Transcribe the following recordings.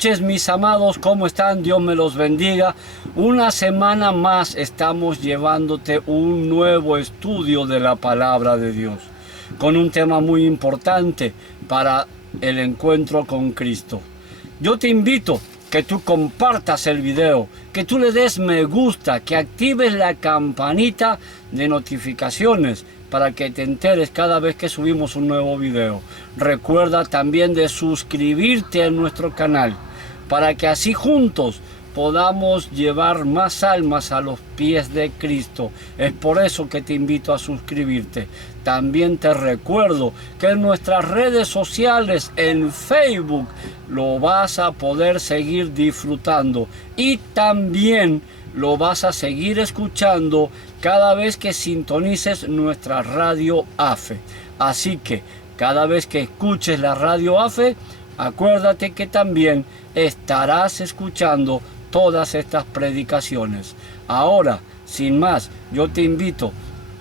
noches, mis amados, ¿cómo están? Dios me los bendiga. Una semana más estamos llevándote un nuevo estudio de la palabra de Dios, con un tema muy importante para el encuentro con Cristo. Yo te invito que tú compartas el video, que tú le des me gusta, que actives la campanita de notificaciones para que te enteres cada vez que subimos un nuevo video. Recuerda también de suscribirte a nuestro canal para que así juntos podamos llevar más almas a los pies de Cristo. Es por eso que te invito a suscribirte. También te recuerdo que en nuestras redes sociales, en Facebook, lo vas a poder seguir disfrutando y también lo vas a seguir escuchando cada vez que sintonices nuestra radio AFE. Así que cada vez que escuches la radio AFE, acuérdate que también estarás escuchando todas estas predicaciones. Ahora, sin más, yo te invito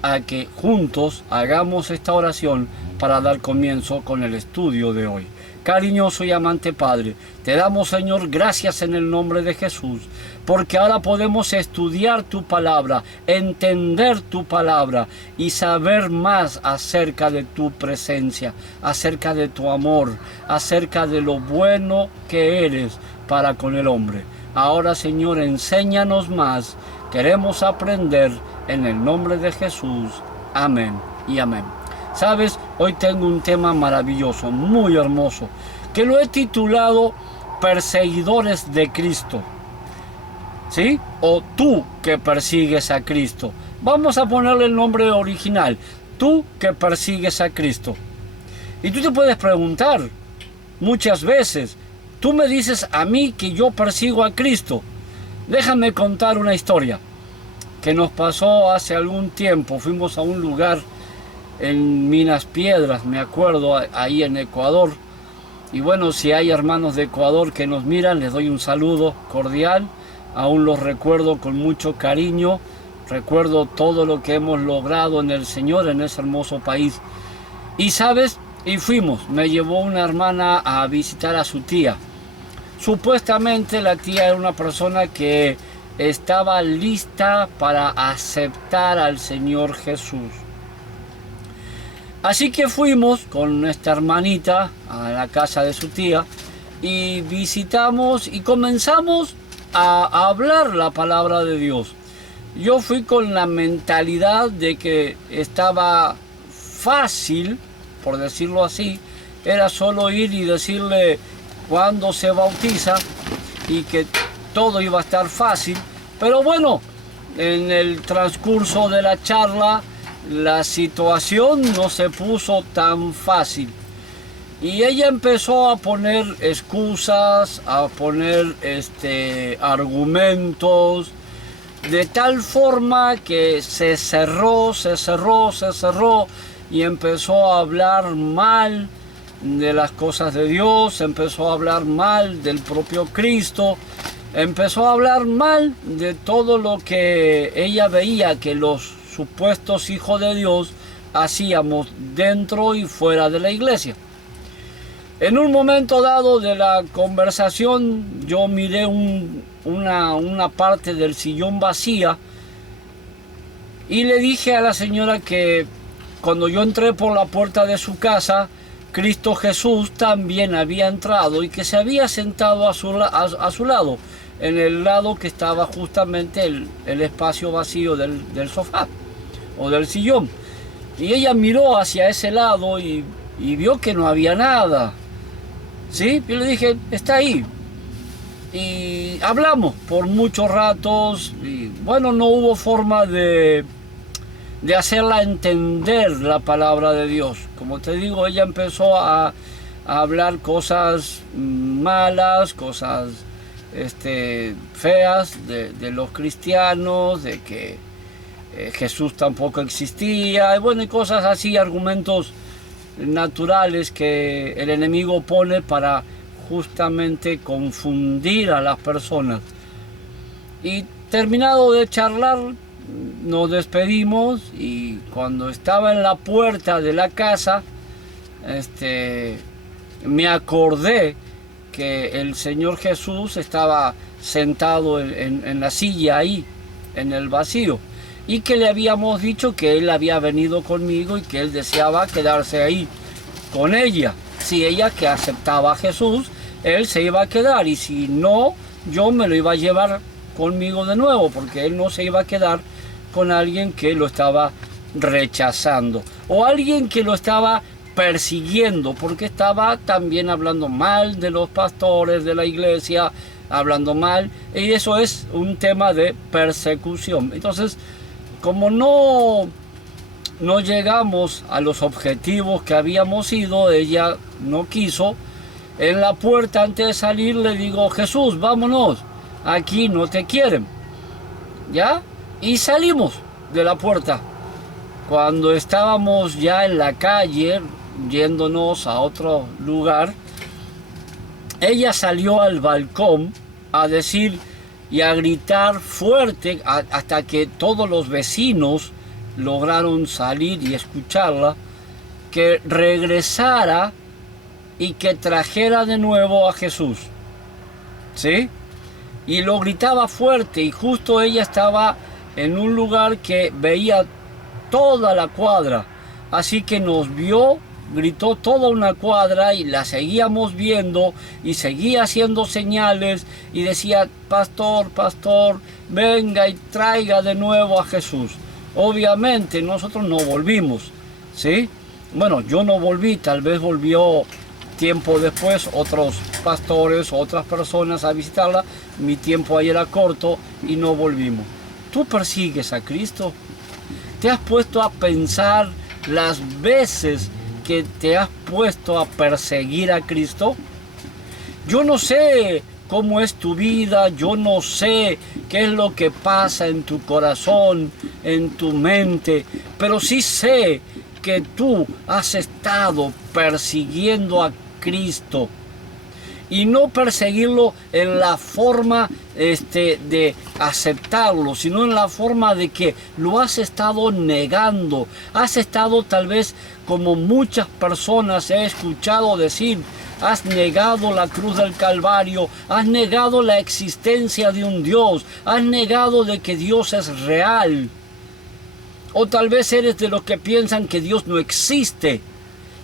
a que juntos hagamos esta oración para dar comienzo con el estudio de hoy. Cariñoso y amante Padre, te damos, Señor, gracias en el nombre de Jesús, porque ahora podemos estudiar tu palabra, entender tu palabra y saber más acerca de tu presencia, acerca de tu amor, acerca de lo bueno que eres para con el hombre. Ahora, Señor, enséñanos más. Queremos aprender en el nombre de Jesús. Amén y amén. Sabes, hoy tengo un tema maravilloso, muy hermoso, que lo he titulado Perseguidores de Cristo. ¿Sí? O tú que persigues a Cristo. Vamos a ponerle el nombre original. Tú que persigues a Cristo. Y tú te puedes preguntar muchas veces, tú me dices a mí que yo persigo a Cristo. Déjame contar una historia que nos pasó hace algún tiempo. Fuimos a un lugar en Minas Piedras, me acuerdo, ahí en Ecuador. Y bueno, si hay hermanos de Ecuador que nos miran, les doy un saludo cordial. Aún los recuerdo con mucho cariño. Recuerdo todo lo que hemos logrado en el Señor, en ese hermoso país. Y sabes, y fuimos, me llevó una hermana a visitar a su tía. Supuestamente la tía era una persona que estaba lista para aceptar al Señor Jesús. Así que fuimos con nuestra hermanita a la casa de su tía y visitamos y comenzamos a hablar la palabra de Dios. Yo fui con la mentalidad de que estaba fácil, por decirlo así, era solo ir y decirle cuándo se bautiza y que todo iba a estar fácil. Pero bueno, en el transcurso de la charla, la situación no se puso tan fácil. Y ella empezó a poner excusas, a poner argumentos, de tal forma que se cerró y empezó a hablar mal de las cosas de Dios, empezó a hablar mal del propio Cristo, empezó a hablar mal de todo lo que ella veía que los supuestos hijos de Dios hacíamos dentro y fuera de la iglesia. En un momento dado de la conversación, yo miré una parte del sillón vacía y le dije a la señora que cuando yo entré por la puerta de su casa, Cristo Jesús también había entrado y que se había sentado a su lado, en el lado que estaba justamente el espacio vacío del sofá o del sillón. Y ella miró hacia ese lado y vio que no había nada. ¿Sí? Yo le dije, está ahí. Y hablamos por muchos ratos y bueno, no hubo forma de hacerla entender la palabra de Dios. Como te digo, ella empezó a hablar cosas malas, cosas feas de los cristianos, de que Jesús tampoco existía, y bueno, y cosas así, argumentos naturales que el enemigo pone para justamente confundir a las personas. Y terminado de charlar, nos despedimos y cuando estaba en la puerta de la casa, me acordé que el Señor Jesús estaba sentado en la silla ahí, en el vacío, y que le habíamos dicho que Él había venido conmigo y que Él deseaba quedarse ahí con ella. Si ella que aceptaba a Jesús, Él se iba a quedar, y si no, yo me lo iba a llevar conmigo de nuevo, porque Él no se iba a quedar con alguien que lo estaba rechazando, o alguien que lo estaba persiguiendo, porque estaba también hablando mal de los pastores de la iglesia, hablando mal, y eso es un tema de persecución. Entonces, como no llegamos a los objetivos que habíamos ido, ella no quiso. En la puerta, antes de salir, le digo: Jesús, vámonos, aquí no te quieren, ¿ya? Y salimos de la puerta. Cuando estábamos ya en la calle, yéndonos a otro lugar, ella salió al balcón a decir y a gritar fuerte hasta que todos los vecinos lograron salir y escucharla, que regresara y que trajera de nuevo a Jesús, ¿sí? Y lo gritaba fuerte, y justo ella estaba en un lugar que veía toda la cuadra, así que nos vio, gritó toda una cuadra y la seguíamos viendo y seguía haciendo señales y decía: pastor, pastor, venga y traiga de nuevo a Jesús. Obviamente nosotros no volvimos, ¿sí? Bueno, yo no volví, tal vez volvió tiempo después otros pastores, otras personas a visitarla. Mi tiempo ahí era corto y no volvimos. ¿Tú persigues a Cristo? ¿Te has puesto a pensar las veces que te has puesto a perseguir a Cristo? Yo no sé cómo es tu vida, yo no sé qué es lo que pasa en tu corazón, en tu mente, pero sí sé que tú has estado persiguiendo a Cristo. Y no perseguirlo en la forma de aceptarlo, sino en la forma de que lo has estado negando. Has estado, tal vez, como muchas personas he escuchado decir, has negado la cruz del Calvario, has negado la existencia de un Dios, has negado de que Dios es real. O tal vez eres de los que piensan que Dios no existe.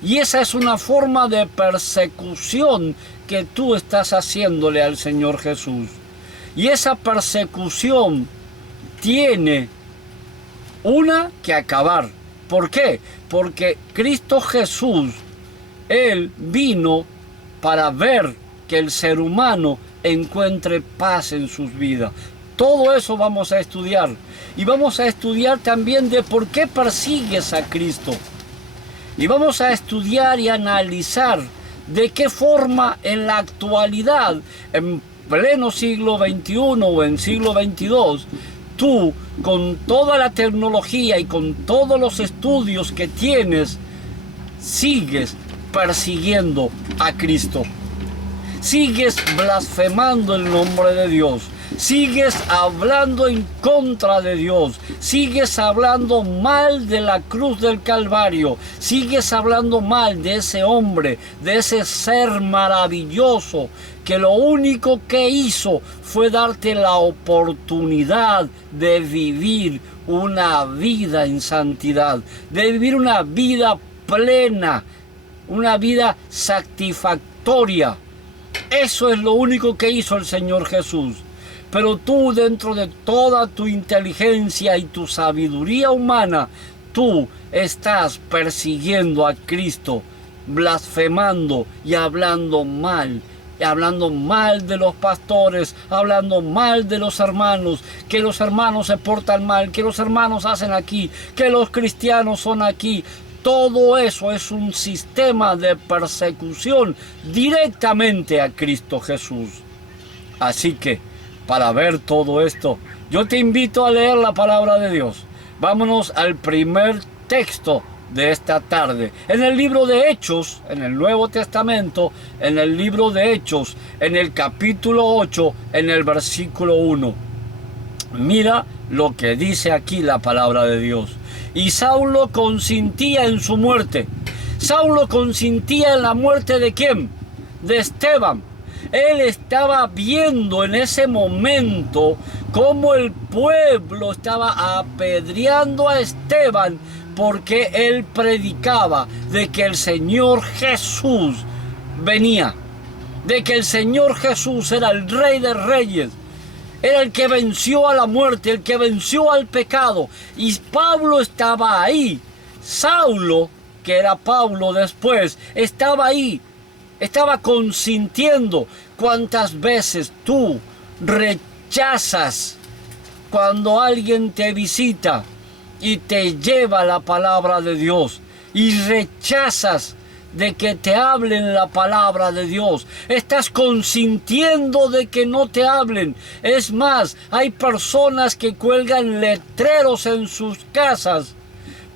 Y esa es una forma de persecución que tú estás haciéndole al Señor Jesús. Y esa persecución tiene que acabar. ¿Por qué? Porque Cristo Jesús, Él vino para ver que el ser humano encuentre paz en sus vidas. Todo eso vamos a estudiar. Y vamos a estudiar también de por qué persigues a Cristo. Y vamos a estudiar y analizar de qué forma en la actualidad, en pleno siglo XXI o en siglo XXII, tú, con toda la tecnología y con todos los estudios que tienes, sigues persiguiendo a Cristo. Sigues blasfemando el nombre de Dios. Sigues hablando en contra de Dios. Sigues hablando mal de la cruz del Calvario. Sigues hablando mal de ese hombre, de ese ser maravilloso, que lo único que hizo fue darte la oportunidad de vivir una vida en santidad, de vivir una vida plena, una vida satisfactoria. Eso es lo único que hizo el Señor Jesús. Pero tú, dentro de toda tu inteligencia y tu sabiduría humana, tú estás persiguiendo a Cristo, blasfemando y hablando mal de los pastores, hablando mal de los hermanos, que los hermanos se portan mal, que los hermanos hacen aquí, que los cristianos son aquí. Todo eso es un sistema de persecución directamente a Cristo Jesús. Así que, para ver todo esto, yo te invito a leer la palabra de Dios. Vámonos al primer texto de esta tarde. En el libro de Hechos, en el Nuevo Testamento, en el libro de Hechos, en el capítulo 8, en el versículo 1. Mira lo que dice aquí la palabra de Dios. Y Saulo consintía en su muerte. Saulo consintía en la muerte ¿de quién? De Esteban. Él estaba viendo en ese momento cómo el pueblo estaba apedreando a Esteban porque él predicaba de que el Señor Jesús venía, de que el Señor Jesús era el Rey de Reyes, era el que venció a la muerte, el que venció al pecado. Y Pablo estaba ahí. Saulo, que era Pablo después, estaba ahí. Estaba consintiendo. ¿Cuántas veces tú rechazas cuando alguien te visita y te lleva la palabra de Dios? Y rechazas de que te hablen la palabra de Dios. Estás consintiendo de que no te hablen. Es más, hay personas que cuelgan letreros en sus casas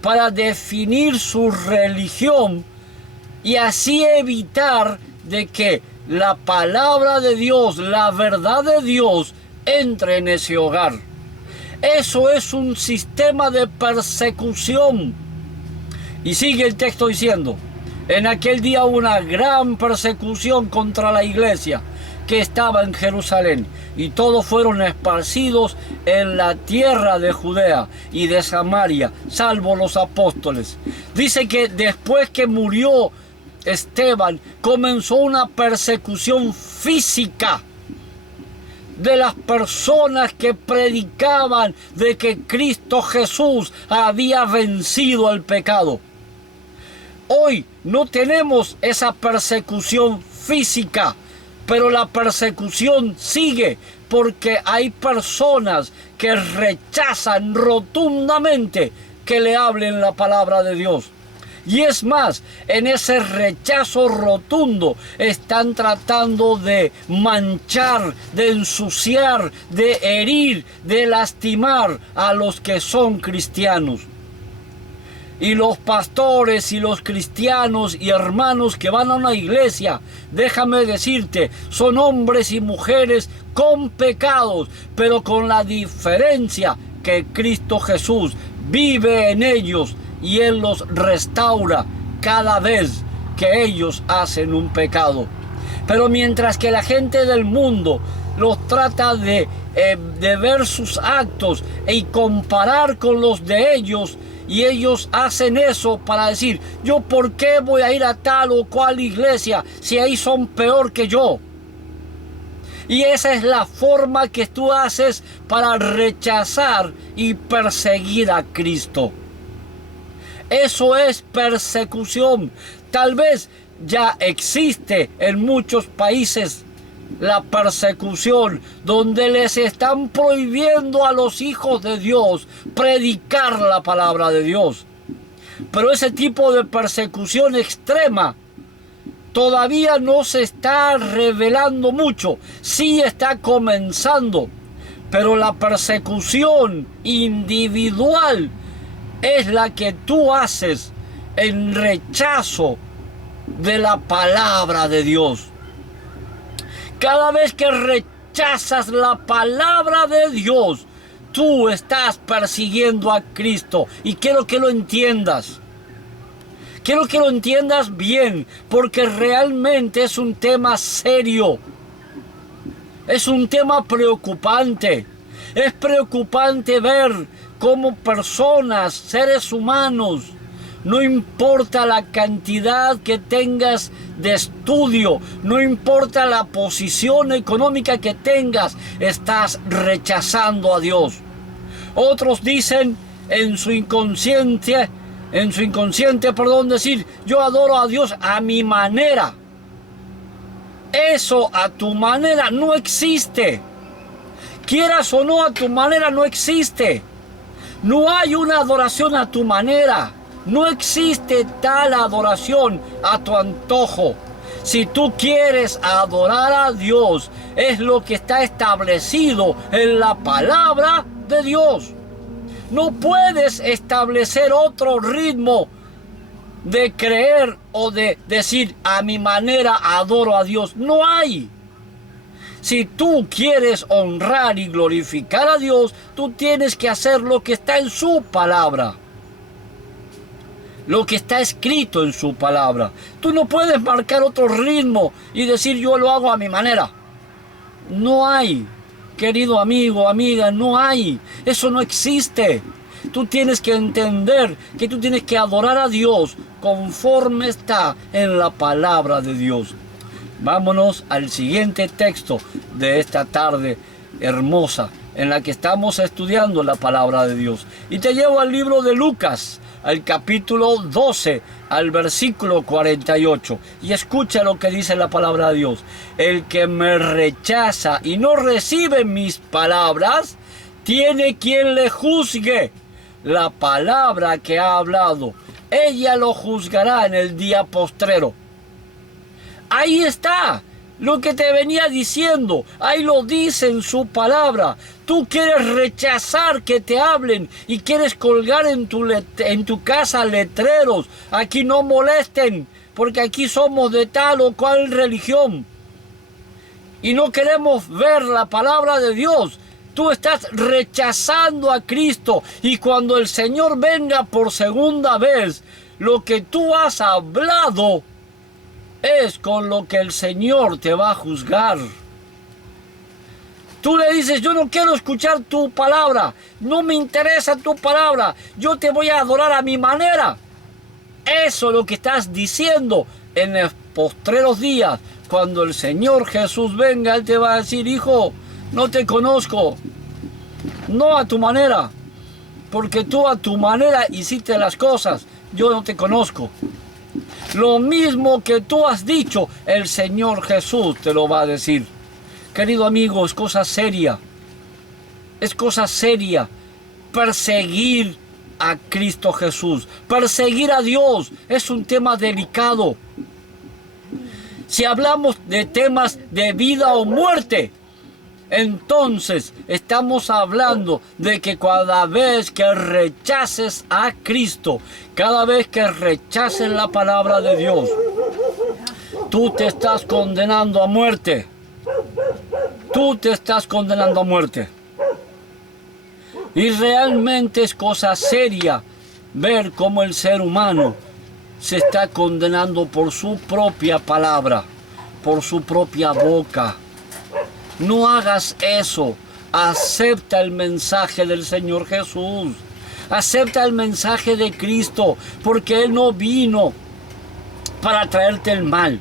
para definir su religión y así evitar de que la palabra de Dios, la verdad de Dios, entre en ese hogar. Eso es un sistema de persecución. Y sigue el texto diciendo: en aquel día hubo una gran persecución contra la iglesia que estaba en Jerusalén, y todos fueron esparcidos en la tierra de Judea y de Samaria, salvo los apóstoles. Dice que después que murió Esteban, comenzó una persecución física de las personas que predicaban de que Cristo Jesús había vencido al pecado. Hoy no tenemos esa persecución física, pero la persecución sigue porque hay personas que rechazan rotundamente que le hablen la palabra de Dios. Y es más, en ese rechazo rotundo están tratando de manchar, de ensuciar, de herir, de lastimar a los que son cristianos. Y los pastores y los cristianos y hermanos que van a una iglesia, déjame decirte, son hombres y mujeres con pecados, pero con la diferencia que Cristo Jesús vive en ellos y Él los restaura cada vez que ellos hacen un pecado. Pero mientras que la gente del mundo los trata de ver sus actos y comparar con los de ellos, y ellos hacen eso para decir: yo por qué voy a ir a tal o cual iglesia si ahí son peor que yo. Y esa es la forma que tú haces para rechazar y perseguir a Cristo. Eso es persecución. Tal vez ya existe en muchos países la persecución, donde les están prohibiendo a los hijos de Dios predicar la palabra de Dios. Pero ese tipo de persecución extrema todavía no se está revelando mucho. Sí está comenzando, pero la persecución individual es la que tú haces en rechazo de la palabra de Dios. Cada vez que rechazas la palabra de Dios, tú estás persiguiendo a Cristo. Y quiero que lo entiendas. Quiero que lo entiendas bien, porque realmente es un tema serio. Es un tema preocupante. Es preocupante ver cómo personas, seres humanos, no importa la cantidad que tengas de estudio, no importa la posición económica que tengas, estás rechazando a Dios. Otros dicen en su inconsciente, decir: yo adoro a Dios a mi manera. Eso a tu manera no existe. Quieras o no, a tu manera no existe. No hay una adoración a tu manera. No existe tal adoración a tu antojo. Si tú quieres adorar a Dios, es lo que está establecido en la palabra de Dios. No puedes establecer otro ritmo de creer o de decir: a mi manera adoro a Dios. No hay. Si tú quieres honrar y glorificar a Dios, tú tienes que hacer lo que está en su palabra. lo que está escrito en su palabra. Tú no puedes marcar otro ritmo y decir yo lo hago a mi manera. No hay, querido amigo, amiga, no hay. Eso no existe. Tú tienes que entender que tú tienes que adorar a Dios conforme está en la palabra de Dios. Vámonos al siguiente texto de esta tarde hermosa en la que estamos estudiando la palabra de Dios. Y te llevo al libro de Lucas, al capítulo 12, al versículo 48. Y escucha lo que dice la palabra de Dios. El que me rechaza y no recibe mis palabras, tiene quien le juzgue. La palabra que ha hablado, ella lo juzgará en el día postrero. Ahí está lo que te venía diciendo. Ahí lo dice en su palabra. Tú quieres rechazar que te hablen y quieres colgar en tu casa letreros. Aquí no molesten, porque aquí somos de tal o cual religión. Y no queremos ver la palabra de Dios. Tú estás rechazando a Cristo. Y cuando el Señor venga por segunda vez, lo que tú has hablado es con lo que el Señor te va a juzgar. Tú le dices, yo no quiero escuchar tu palabra, no me interesa tu palabra, yo te voy a adorar a mi manera. Eso es lo que estás diciendo. En los postreros días, cuando el Señor Jesús venga, Él te va a decir, hijo, no te conozco, no a tu manera, porque tú a tu manera hiciste las cosas, yo no te conozco. Lo mismo que tú has dicho, el Señor Jesús te lo va a decir. Querido amigo, es cosa seria. Es cosa seria perseguir a Cristo Jesús. Perseguir a Dios es un tema delicado. Si hablamos de temas de vida o muerte, entonces estamos hablando de que cada vez que rechaces a Cristo, cada vez que rechaces la palabra de Dios, tú te estás condenando a muerte. Tú te estás condenando a muerte. Y realmente es cosa seria ver cómo el ser humano se está condenando por su propia palabra, por su propia boca. No hagas eso. Acepta el mensaje del Señor Jesús. Acepta el mensaje de Cristo, porque Él no vino para traerte el mal.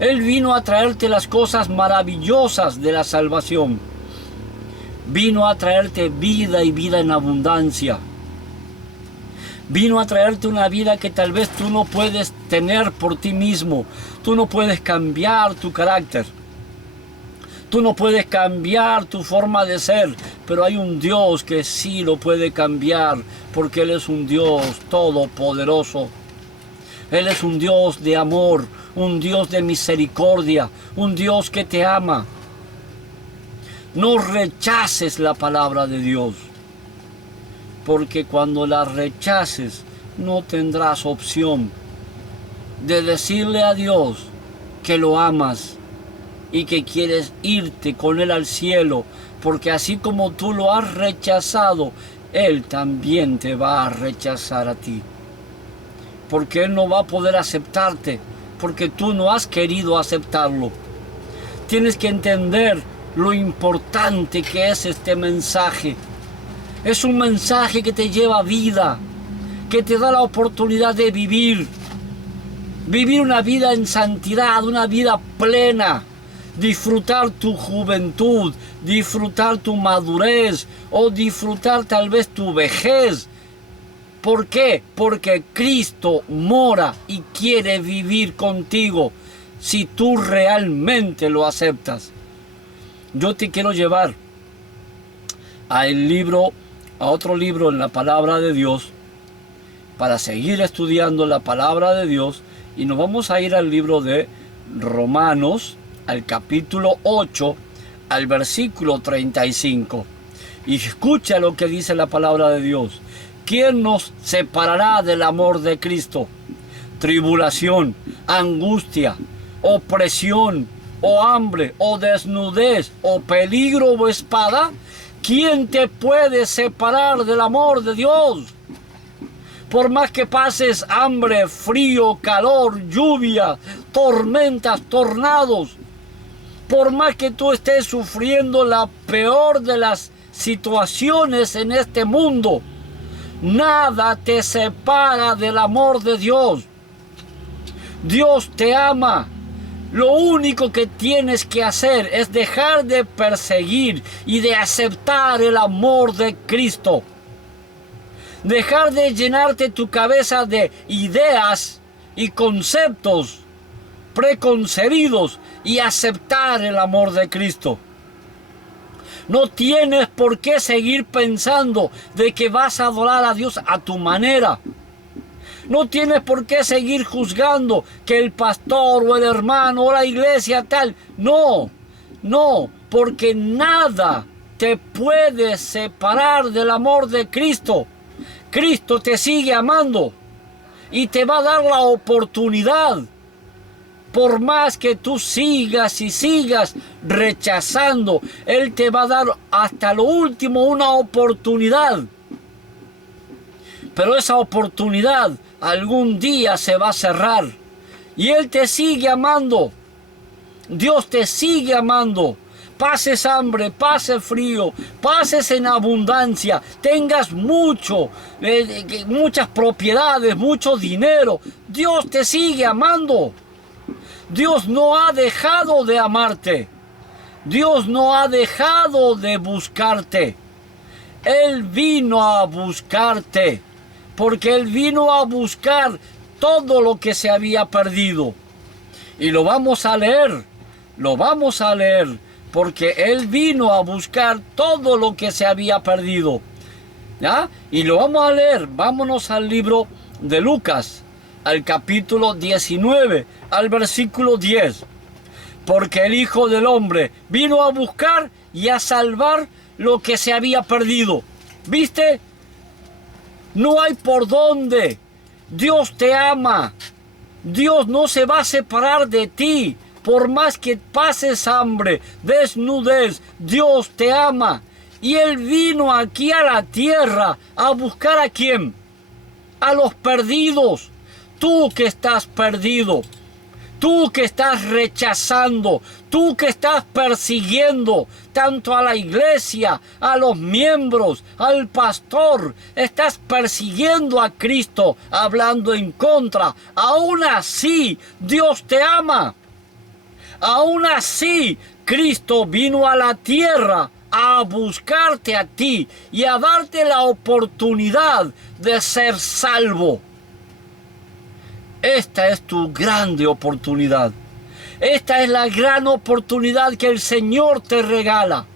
Él vino a traerte las cosas maravillosas de la salvación. Vino a traerte vida y vida en abundancia. Vino a traerte una vida que tal vez tú no puedes tener por ti mismo. Tú no puedes cambiar tu carácter. Tú no puedes cambiar tu forma de ser, pero hay un Dios que sí lo puede cambiar, porque Él es un Dios todopoderoso. Él es un Dios de amor, un Dios de misericordia, un Dios que te ama. No rechaces la palabra de Dios, porque cuando la rechaces no tendrás opción de decirle a Dios que lo amas y que quieres irte con Él al cielo, porque así como tú lo has rechazado, Él también te va a rechazar a ti. Porque Él no va a poder aceptarte, porque tú no has querido aceptarlo. Tienes que entender lo importante que es este mensaje. Es un mensaje que te lleva vida, que te da la oportunidad de vivir una vida en santidad, una vida plena, disfrutar tu juventud, disfrutar tu madurez o disfrutar tal vez tu vejez. ¿Por qué? Porque Cristo mora y quiere vivir contigo si tú realmente lo aceptas. Yo te quiero llevar a otro libro en la palabra de Dios para seguir estudiando la palabra de Dios, y nos vamos a ir al libro de Romanos, al capítulo 8, al versículo 35. Y escucha lo que dice la palabra de Dios. ¿Quién nos separará del amor de Cristo? Tribulación, angustia, opresión, o hambre, o desnudez, o peligro, o espada. ¿Quién te puede separar del amor de Dios? Por más que pases hambre, frío, calor, lluvia, tormentas, tornados, por más que tú estés sufriendo la peor de las situaciones en este mundo, nada te separa del amor de Dios. Dios te ama. Lo único que tienes que hacer es dejar de perseguir y de aceptar el amor de Cristo. Dejar de llenarte tu cabeza de ideas y conceptos preconcebidos y aceptar el amor de Cristo. No tienes por qué seguir pensando de que vas a adorar a Dios a tu manera. No tienes por qué seguir juzgando que el pastor o el hermano o la iglesia tal. No, porque nada te puede separar del amor de Cristo. Cristo te sigue amando y te va a dar la oportunidad. Por más que tú sigas y sigas rechazando, Él te va a dar hasta lo último una oportunidad. Pero esa oportunidad algún día se va a cerrar. Y Él te sigue amando. Dios te sigue amando. Pases hambre, pases frío, pases en abundancia, tengas muchas propiedades, mucho dinero. Dios te sigue amando. Dios no ha dejado de amarte. Dios no ha dejado de buscarte. Él vino a buscarte, porque Él vino a buscar todo lo que se había perdido. Y lo vamos a leer, porque Él vino a buscar todo lo que se había perdido. ¿Ya? Y lo vamos a leer. Vámonos al libro de Lucas, al capítulo 19, al versículo 10. Porque el Hijo del Hombre vino a buscar y a salvar lo que se había perdido. ¿Viste? No hay por dónde. Dios te ama. Dios no se va a separar de ti. Por más que pases hambre, desnudez, Dios te ama. Y Él vino aquí a la tierra a buscar ¿a quién? A los perdidos. Tú que estás perdido. Tú que estás rechazando, tú que estás persiguiendo tanto a la iglesia, a los miembros, al pastor, estás persiguiendo a Cristo, hablando en contra. Aún así, Dios te ama. Aún así, Cristo vino a la tierra a buscarte a ti y a darte la oportunidad de ser salvo. Esta es tu grande oportunidad. Esta es la gran oportunidad que el Señor te regala.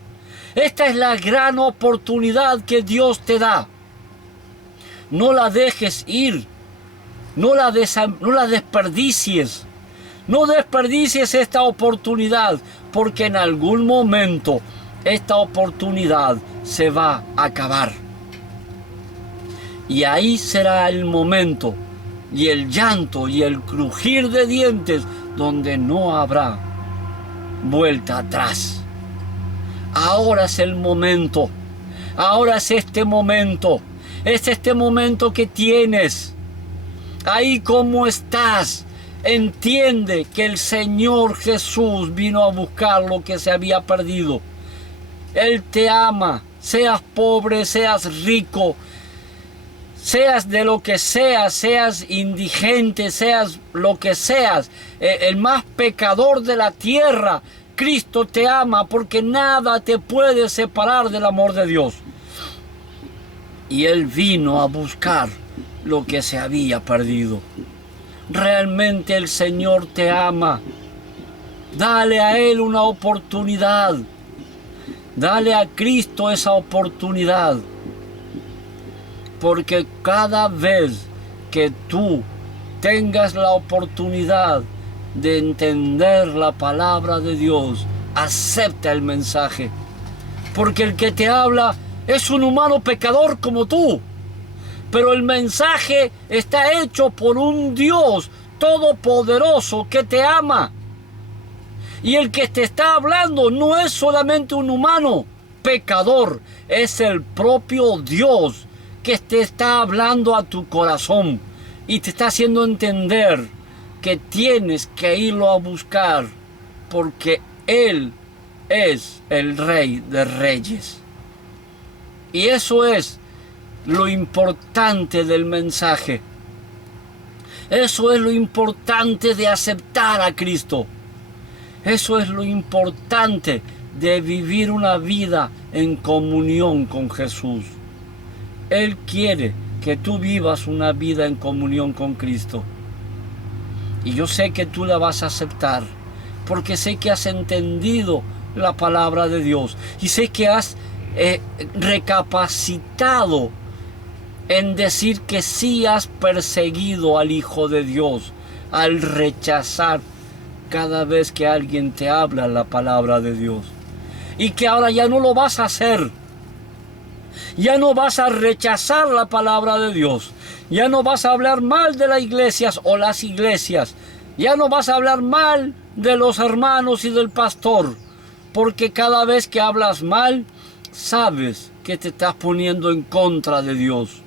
Esta es la gran oportunidad que Dios te da. No la dejes ir. No la desperdicies. No desperdicies esta oportunidad, porque en algún momento esta oportunidad se va a acabar. Y ahí será el momento y el llanto y el crujir de dientes donde no habrá vuelta atrás. Ahora es el momento. Ahora es este momento. Es este momento que tienes. Ahí como estás. Entiende que el Señor Jesús vino a buscar lo que se había perdido. Él te ama. Seas pobre, seas rico. Seas de lo que seas, seas indigente, seas lo que seas, el más pecador de la tierra, Cristo te ama porque nada te puede separar del amor de Dios. Y Él vino a buscar lo que se había perdido. Realmente el Señor te ama. Dale a Él una oportunidad. Dale a Cristo esa oportunidad. Porque cada vez que tú tengas la oportunidad de entender la palabra de Dios, acepta el mensaje. Porque el que te habla es un humano pecador como tú. Pero el mensaje está hecho por un Dios todopoderoso que te ama. Y el que te está hablando no es solamente un humano pecador, es el propio Dios que te está hablando a tu corazón y te está haciendo entender que tienes que irlo a buscar porque Él es el Rey de Reyes. Y eso es lo importante del mensaje. Eso es lo importante de aceptar a Cristo. Eso es lo importante de vivir una vida en comunión con Jesús. Él quiere que tú vivas una vida en comunión con Cristo. Y yo sé que tú la vas a aceptar, porque sé que has entendido la palabra de Dios y sé que has recapacitado en decir que sí has perseguido al Hijo de Dios al rechazar cada vez que alguien te habla la palabra de Dios, y que ahora ya no lo vas a hacer. Ya no vas a rechazar la palabra de Dios. Ya no vas a hablar mal de las iglesias o las iglesias. Ya no vas a hablar mal de los hermanos y del pastor. Porque cada vez que hablas mal, sabes que te estás poniendo en contra de Dios.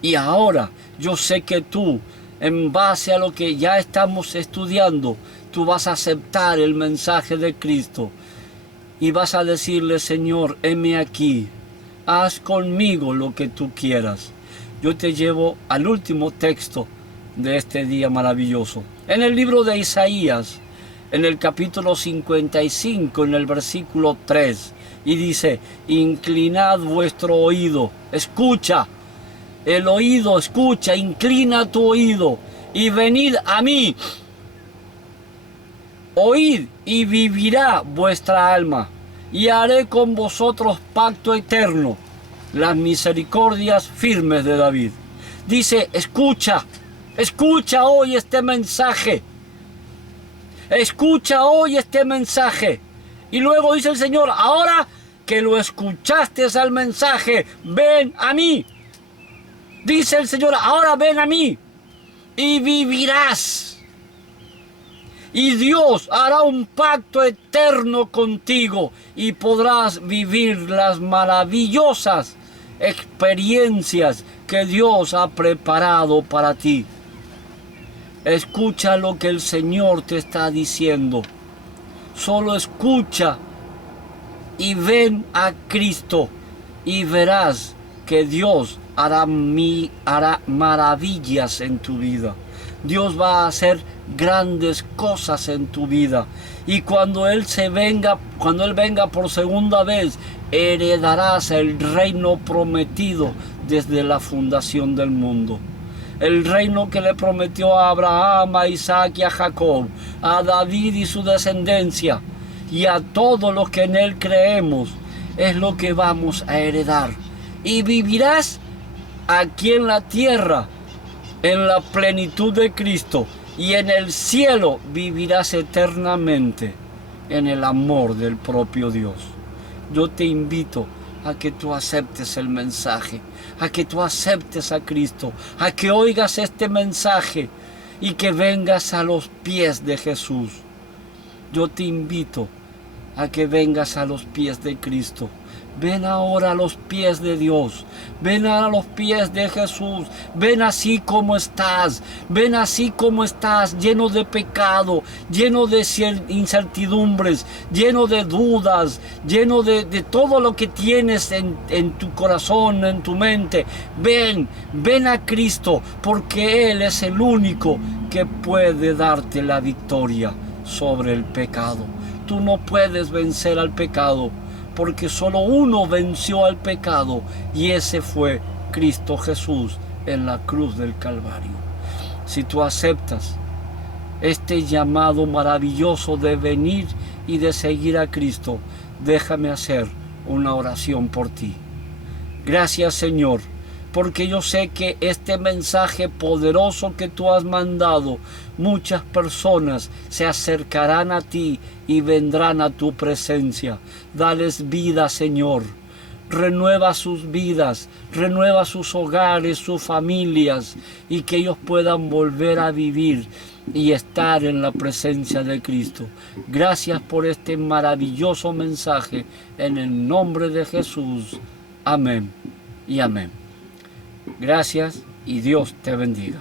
Y ahora yo sé que tú, en base a lo que ya estamos estudiando, tú vas a aceptar el mensaje de Cristo. Y vas a decirle: Señor, heme aquí. Haz conmigo lo que tú quieras. Yo te llevo al último texto de este día maravilloso. En el libro de Isaías, en el capítulo 55, en el versículo 3, y dice: inclinad vuestro oído, escucha, el oído escucha, inclina tu oído, y venid a mí. Oíd y vivirá vuestra alma, y haré con vosotros pacto eterno, las misericordias firmes de David. Dice: escucha, escucha hoy este mensaje. Escucha hoy este mensaje. Y luego dice el Señor: ahora que lo escuchaste al mensaje, ven a mí. Dice el Señor: ahora ven a mí y vivirás. Y Dios hará un pacto eterno contigo y podrás vivir las maravillosas experiencias que Dios ha preparado para ti. Escucha lo que el Señor te está diciendo. Solo escucha y ven a Cristo y verás que Dios hará maravillas en tu vida. Dios va a hacer grandes cosas en tu vida. Y cuando Él venga por segunda vez, heredarás el reino prometido desde la fundación del mundo. El reino que le prometió a Abraham, a Isaac y a Jacob, a David y su descendencia, y a todos los que en Él creemos, es lo que vamos a heredar. Y vivirás aquí en la tierra, en la plenitud de Cristo, y en el cielo vivirás eternamente en el amor del propio Dios. Yo te invito a que tú aceptes el mensaje, a que tú aceptes a Cristo, a que oigas este mensaje y que vengas a los pies de Jesús. Yo te invito a que vengas a los pies de Cristo. Ven ahora a los pies de Dios, ven a los pies de Jesús, ven así como estás, lleno de pecado, lleno de incertidumbres, lleno de dudas, lleno de todo lo que tienes en tu corazón, en tu mente. Ven a Cristo, porque Él es el único que puede darte la victoria sobre el pecado. Tú no puedes vencer al pecado, porque solo uno venció al pecado, y ese fue Cristo Jesús en la cruz del Calvario. Si tú aceptas este llamado maravilloso de venir y de seguir a Cristo, déjame hacer una oración por ti. Gracias, Señor, porque yo sé que este mensaje poderoso que tú has mandado, muchas personas se acercarán a ti y vendrán a tu presencia. Dales vida, Señor. Renueva sus vidas, renueva sus hogares, sus familias, y que ellos puedan volver a vivir y estar en la presencia de Cristo. Gracias por este maravilloso mensaje, en el nombre de Jesús. Amén y amén. Gracias y Dios te bendiga.